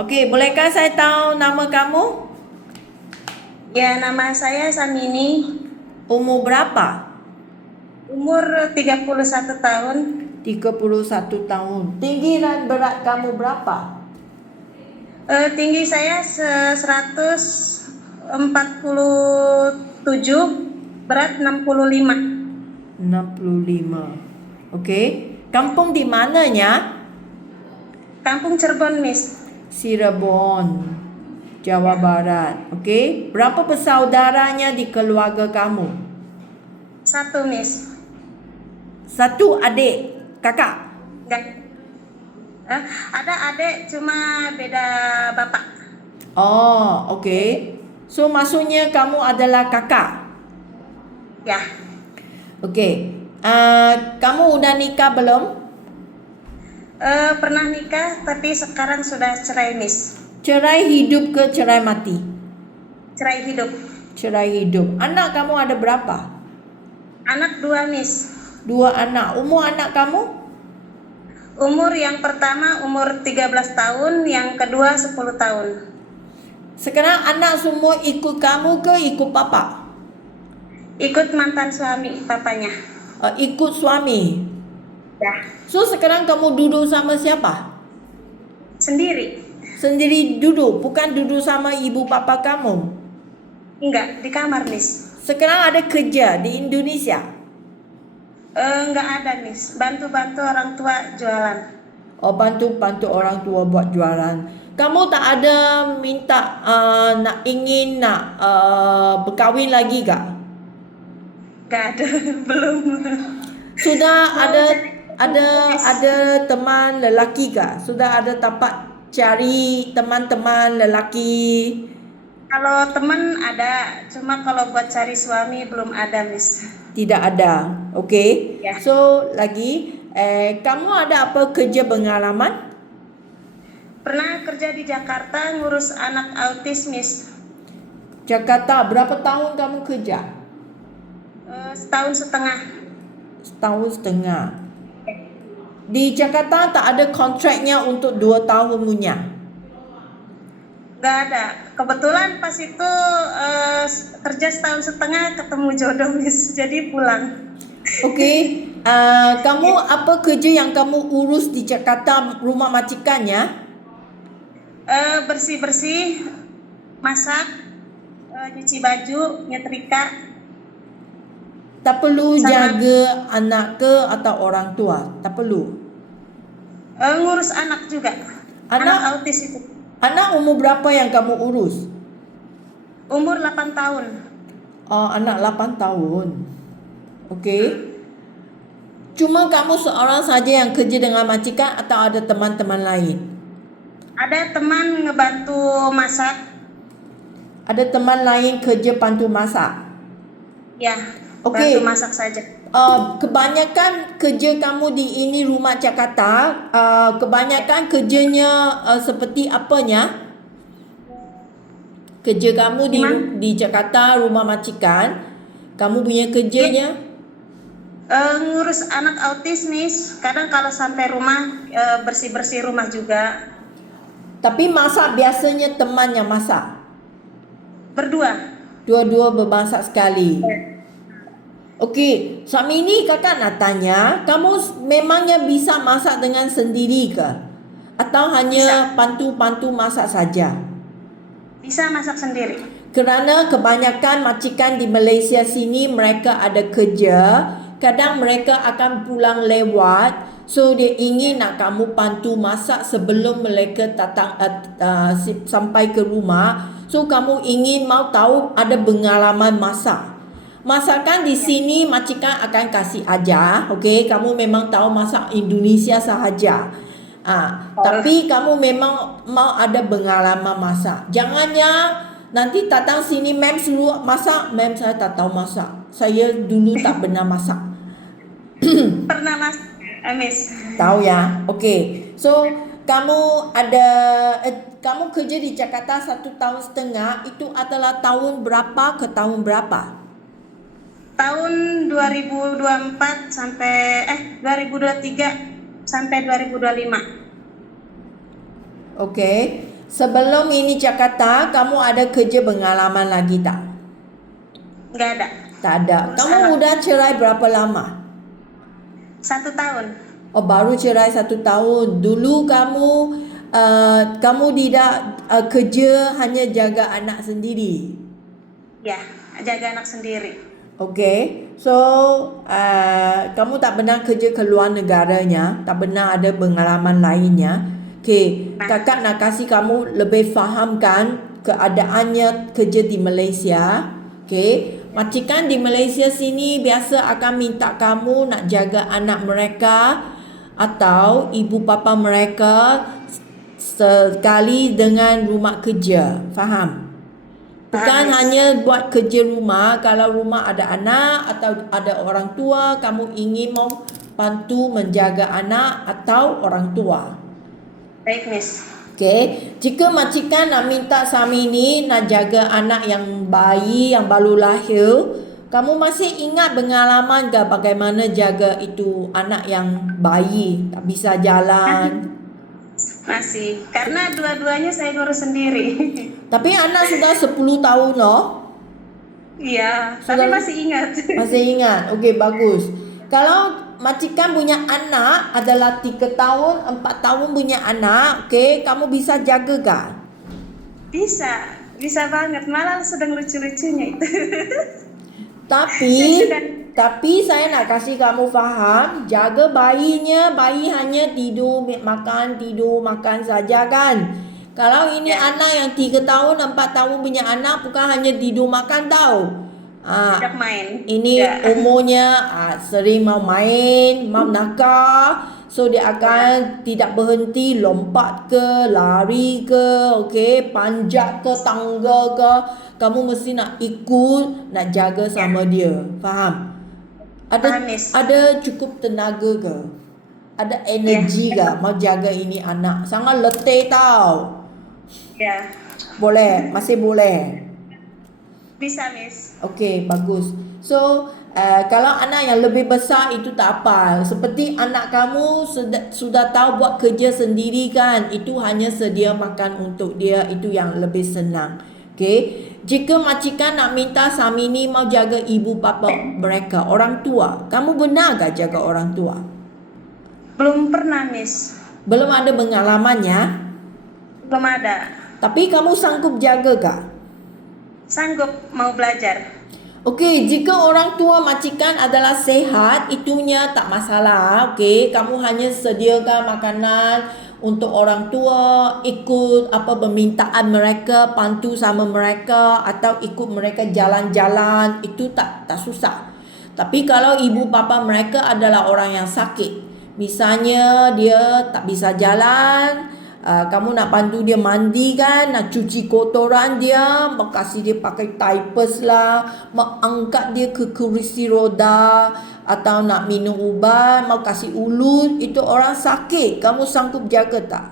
Okey, bolehkah saya tahu nama kamu? Ya, nama saya Samini, Umur berapa? umur 31 tahun. 31 tahun. Tinggi dan berat kamu berapa? Tinggi saya 147, berat 65. 65. Okey. Kampung di mananya? Kampung Cirebon, Miss. Cirebon, Jawa Ya, Barat. Okey. Berapa bersaudaranya di keluarga kamu? satu, Miss. Satu adik, kakak. Enggak. Ada adik, cuma beda bapak. Oh, okey. So maksudnya kamu adalah kakak. Ya, Okey. Kamu udah nikah belum? pernah nikah, tapi sekarang sudah cerai, Miss. Cerai hidup ke cerai mati? Cerai hidup. Cerai hidup. Anak kamu ada berapa? Anak 2, Miss. 2 anak. Umur anak kamu? Umur yang pertama umur 13 tahun, yang kedua 10 tahun. Sekarang anak semua ikut kamu ke ikut papa? Ikut mantan suami papanya. Ikut suami. Ya, So sekarang kamu duduk sama siapa? sendiri. Sendiri duduk, bukan duduk sama ibu papa kamu. Enggak, di kamar, Miss. Sekarang ada kerja di Indonesia. Enggak ada, Miss. Bantu-bantu orang tua jualan. Oh, bantu orang tua buat jualan. Kamu tak ada minta ingin berkahwin lagi kah? Enggak ada, belum. Sudah Mau ada cari, Miss. teman lelaki kah? Sudah ada tempat cari teman-teman lelaki? Kalau teman ada, cuma kalau buat cari suami belum ada, Miss. Tidak ada. Okey. Ya, So lagi kamu ada apa kerja pengalaman? pernah kerja di Jakarta ngurus anak autis, Miss. Jakarta, berapa tahun kamu kerja? Setahun setengah. Setahun setengah. Di Jakarta tak ada kontraknya untuk 2 tahun punya. Enggak ada. Kebetulan pas itu kerja setahun setengah ketemu jodoh, Miss. Jadi pulang. Okey. Kamu apa kerja yang kamu urus di Jakarta, rumah majikannya? Bersih-bersih, masak, nyuci baju, nyetrika, Tak perlu sama jaga anak ke atau orang tua? Tak perlu. ngurus anak juga. Anak Anak autis itu. anak umur berapa yang kamu urus? Umur 8 tahun. Anak 8 tahun. Okey. Cuma kamu seorang saja yang kerja dengan majikan atau ada teman-teman lain? Ada teman ngebantu masak. Ada teman lain kerja bantu masak? Ya, bantu Okey. masak saja. Kebanyakan kerja kamu di ini rumah Jakarta, kebanyakan kerjanya seperti apanya? Kerja kamu Gimana? di Jakarta rumah majikan, kamu punya Ya, kerjanya? ngurus anak autis, Miss. Kadang kalau sampai rumah bersih-bersih rumah juga. Tapi masak biasanya teman yang masak. Berdua. Dua-dua bermasak sekali. Ya. Okey, suami ini kakak nak tanya, kamu memangnya bisa masak dengan sendiri ke? Atau Bisa. hanya bantu-bantu masak saja? Bisa masak sendiri. Kerana kebanyakan majikan di Malaysia sini mereka ada kerja, kadang mereka akan pulang lewat, so dia ingin nak kamu bantu masak sebelum mereka datang sampai ke rumah. So kamu ingin mau tahu ada pengalaman masak. Masakan di Ya. sini majikan akan kasih ajar, okey? Kamu memang tahu masak Indonesia sahaja. Tapi kamu memang mau ada pengalaman masak. Jangannya nanti datang sini mem suruh masak, mem saya tak tahu masak. Saya dulu tak pernah masak. Pernah masak, Miss. Tahu ya? Okey. So kamu kamu kerja di Jakarta 1 tahun setengah, itu adalah tahun berapa ke tahun berapa? Tahun 2024 sampai 2023 sampai 2025. Okey. Sebelum ini Jakarta, kamu ada kerja pengalaman lagi tak? Nggak ada. Tak ada. Urus Kamu anak. udah cerai berapa lama? 1 tahun. Oh, baru cerai 1 tahun. Dulu kamu tidak kerja, hanya jaga anak sendiri. Ya, jaga anak sendiri. Okay, so kamu tak pernah kerja ke luar negaranya, tak pernah ada pengalaman lainnya. Okay, kakak nak kasih kamu lebih fahamkan keadaannya kerja di Malaysia. Okay, majikan di Malaysia sini biasa akan minta kamu nak jaga anak mereka atau ibu bapa mereka sekali dengan rumah kerja. Faham? Bukan hanya buat kerja rumah. Kalau rumah ada anak atau ada orang tua, kamu ingin mau bantu menjaga anak atau orang tua. Baik, Miss. Okay. Jika majikan nak minta Sami ni nak jaga anak yang bayi yang baru lahir, kamu masih ingat pengalaman ke bagaimana jaga itu anak yang bayi tak bisa jalan? Masih. Karena dua-duanya saya ngurus sendiri. Tapi anak sudah 10 tahun loh. Iya, tapi masih ingat. Masih ingat. Okey, bagus. Kalau majikan punya anak adalah 3 tahun, 4 tahun punya anak, okey, kamu bisa jaga tak? Bisa banget. Malah sedang lucu-lucunya itu. Tapi saya nak kasih kamu faham, jaga bayinya, bayi hanya tidur makan saja kan. Kalau ini anak yang 3 tahun, 4 tahun punya anak bukan hanya tidur makan tau. Tidak main. Ini umurnya sering mau main, mau nakal. So dia akan tidak berhenti lompat ke, lari ke, okey, panjat ke tangga ke. Kamu mesti nak ikut, nak jaga sama dia. Faham? Ada cukup tenaga ke? Ada energi ke mau jaga ini anak? Sangat letih tau. Ya. Boleh, masih boleh. Bisa, Miss. Okey, bagus. So, kalau anak yang lebih besar itu tak apa. Seperti anak kamu sudah tahu buat kerja sendiri kan. Itu hanya sedia makan untuk dia. Itu yang lebih senang. Okey. Jika majikan nak minta Sami ni mau jaga ibu bapa mereka, orang tua. Kamu benar tak jaga orang tua? Belum pernah, Miss. Belum ada pengalamannya? Belum ada. Tapi kamu sanggup jaga tak? Sanggup, mau belajar. Okey, jika orang tua majikan adalah sehat, itunya tak masalah. Okey, kamu hanya sediakan makanan untuk orang tua, ikut apa permintaan mereka, bantu sama mereka atau ikut mereka jalan-jalan, itu tak susah. Tapi kalau ibu bapa mereka adalah orang yang sakit, misalnya dia tak bisa jalan, kamu nak bantu dia mandi kan, nak cuci kotoran dia, mau kasih dia pakai diapers lah, mau angkat dia ke kursi roda, atau nak minum ubat, mau kasih ulut, itu orang sakit. Kamu sanggup jaga tak?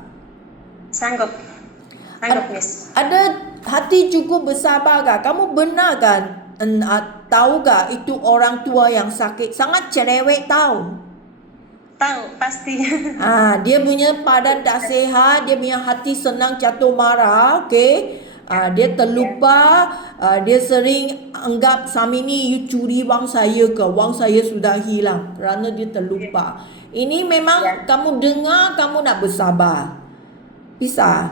Sanggup, Miss. Ada hati cukup bersabar tak? Kamu benar kan? Tahu tak itu orang tua yang sakit sangat cerewet tahu. Tahu, pastinya. Dia punya badan tak sihat, dia punya hati senang jatuh marah, okey. Dia terlupa, dia sering anggap Sami ni you curi wang saya ke, wang saya sudah hilang kerana dia terlupa. Ini memang kamu dengar, kamu nak bersabar. Bisa?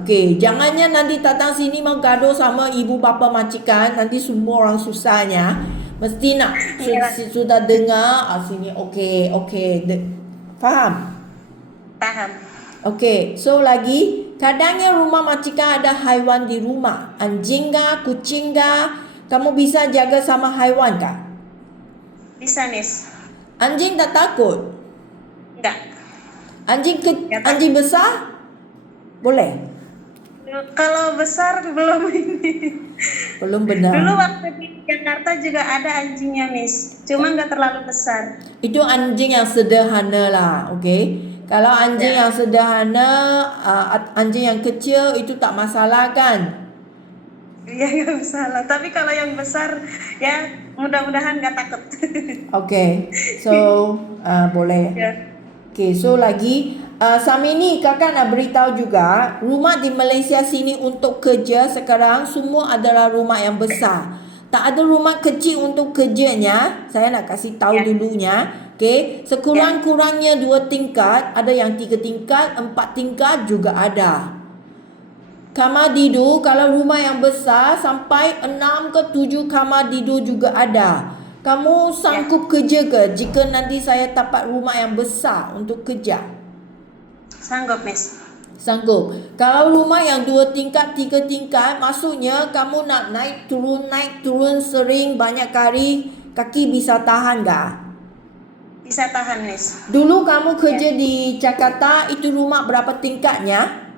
Okey, jangannya nanti datang sini mau gaduh sama ibu bapa majikan, nanti semua orang susahnya. Mesti nak sudah dengar sini okey. Faham? Paham. Okey, so lagi kadangnya rumah majikan ada haiwan di rumah, anjing kah, kucing kah? Kamu bisa jaga sama haiwan kah? Bisa, Miss. Anjing tak takut? Enggak. Anjing besar? Boleh? Kalau besar belum ini. Belum benar. Dulu waktu di Jakarta juga ada anjingnya, Miss. Cuma nggak terlalu besar. Itu anjing yang sederhana lah, okey. Kalau anjing yang sederhana, anjing yang kecil itu tak masalah kan? Iya, nggak masalah. Tapi kalau yang besar, ya mudah-mudahan nggak takut. Okay, so boleh. Okay, so lagi Samini, kakak nak beritahu juga, rumah di Malaysia sini untuk kerja sekarang semua adalah rumah yang besar. Tak ada rumah kecil untuk kerjanya. Saya nak kasih tahu Ya. dulunya. Okey, sekurang-kurangnya 2 tingkat, ada yang 3 tingkat, 4 tingkat juga ada. Kamar tidur, kalau rumah yang besar sampai 6 ke 7 kamar tidur juga ada. Kamu sanggup kerja ke jika nanti saya dapat rumah yang besar untuk kerja? Sanggup, Miss. Sanggup. Kalau rumah yang 2 tingkat, 3 tingkat, maksudnya kamu nak naik turun sering banyak kali, kaki bisa tahan tak? Bisa tahan, Miss. Dulu kamu kerja di Jakarta, itu rumah berapa tingkatnya?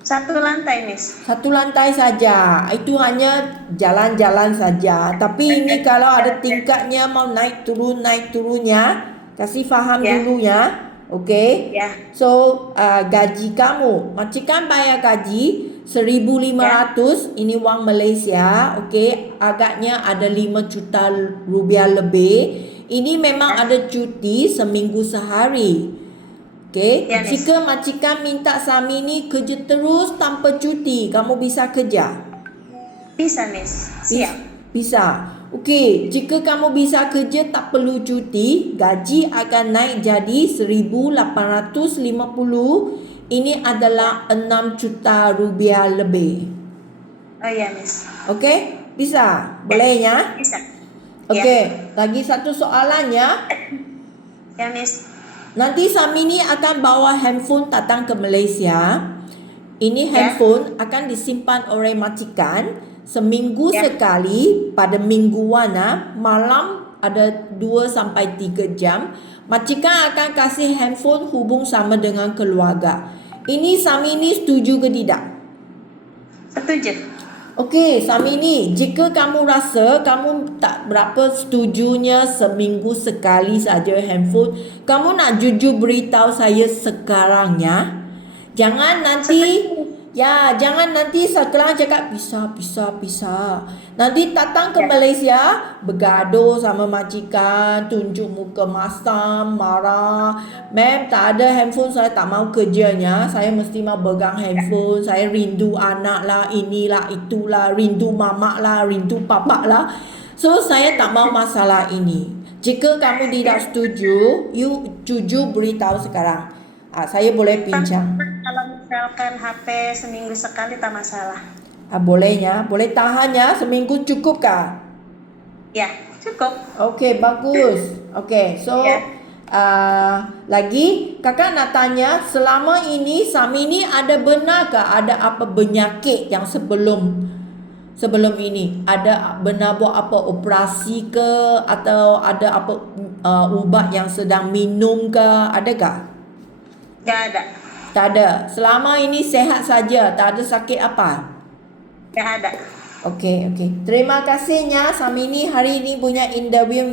1 lantai, Miss. 1 lantai saja. Itu hanya jalan-jalan saja. Tapi ini kalau ada tingkatnya, mau naik turunnya, kasih faham Ya. dulu ya. Okey. Ya. So, gaji kamu, majikan bayar gaji 1,500, ini wang Malaysia. Okey, agaknya ada 5 juta rupiah lebih. Ini memang ada cuti seminggu sehari. Okey, Ya, Miss. jika majikan minta Samini kerja terus tanpa cuti, kamu bisa kerja? Bisa, Miss. Siap. Bisa. Okey, jika kamu bisa kerja tak perlu cuti, gaji akan naik jadi 1,850. Ini adalah 6 juta rupiah lebih. Oh iya, Miss. Okey? Bisa? Bolehnya? Bisa. Okey, lagi satu soalannya. Ya, Miss. Nanti Samini akan bawa handphone datang ke Malaysia. Ini handphone akan disimpan oleh majikan seminggu sekali pada mingguan, malam ada 2 sampai 3 jam. Majikan akan kasih handphone hubung sama dengan keluarga. Ini Samini setuju ke tidak? Setuju. Okey, Samini, jika kamu rasa kamu tak berapa setujunya seminggu sekali saja handphone, kamu nak jujur beritahu saya sekarang ya. Jangan nanti jangan nanti sekarang cakap bisa. Nanti datang ke Malaysia bergaduh sama majikan, tunjuk muka masam, marah. Ma'am, tak ada handphone, saya tak mau kerjanya. Saya mesti mau pegang handphone. Saya rindu anak lah, inilah, itulah, rindu mamak lah, rindu papak lah. So, saya tak mau masalah ini. Jika kamu tidak setuju, you jujur beritahu sekarang. Saya boleh pincang. Kalau misalkan HP seminggu sekali tak masalah. Bolehnya, boleh tahan ya, seminggu cukup kah? Ya, cukup. Okey, bagus. Okey, so lagi kakak nak tanya, selama ini Samini ada benarkah ada apa penyakit yang sebelum ini? Ada benar buat apa operasi ke atau ada apa ubat yang sedang minum ke? Adakah? Gak ada. Tak ada. Selama ini sehat saja, tak ada sakit apa? Gak ada. Okey. Terima kasihnya Samini hari ini punya interview